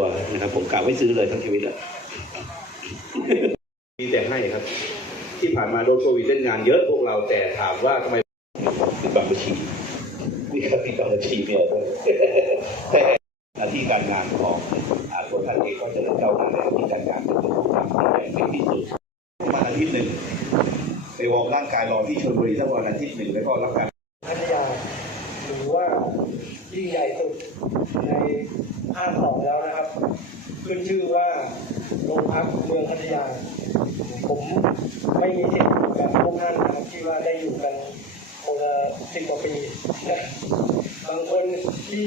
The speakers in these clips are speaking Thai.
ตัวนะครับ ผมกะไม่ซื้อเลยทั้งชีวิตอะมีแต่ให้ครับ ที่ผ่านมาโดนโควิดเล่นงานเยอะพวกเราแต่ถามว่าทำไมปิดบัญชีนี่ครับปิดบัญชีเนี่ยด้วยแต่หน้าที่การงานของอาตัวท่านเองก็จะได้เจ้าหน้าในหน้าที่การงานเป็นผู้ทำที่ใหญ่ที่สุดมาอาทิตย์หนึ่งไปวอร์มร่างกายรอที่ชลบุรีสักวันอาทิตย์หนึ่งแล้วก็รับการพัทยาถือว่ายิ่งใหญ่สุดใน ภาคสองแล้วนะครับ ขึ้นชื่อว่าโรงพักเมืองพัทยา ผมไม่มีสิทธิ์แบบพวกท่านนะครับที่ว่าได้อยู่กันคนละสิบกว่าปีนะบางคนที่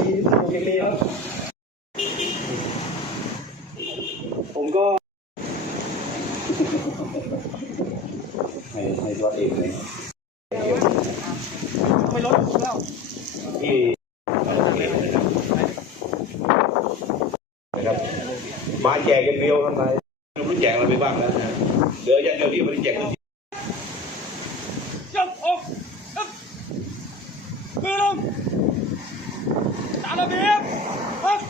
มีอยู่กี่ปีครับผมก็ให้ให้ตัวเองเลยะครับ มาแจกกันเดียวทำไมรู้แจกอะไรไปบ้างแล้วนะเหลืออยัางเดียวที่ไม่ได้แจกยกอกยกมือลงตามระเบียบครับ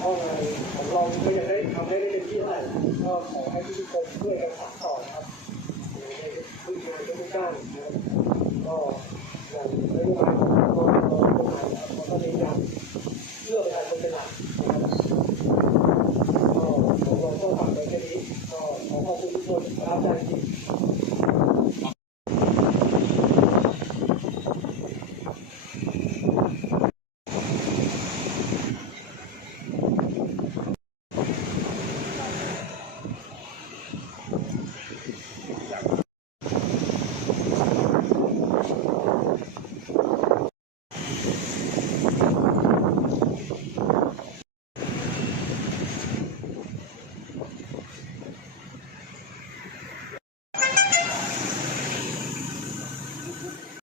ของเราก็ยังได้ทำได้เต็มที่ไรก็ขอให้ทุกคนช่วยกันสานต่อครับ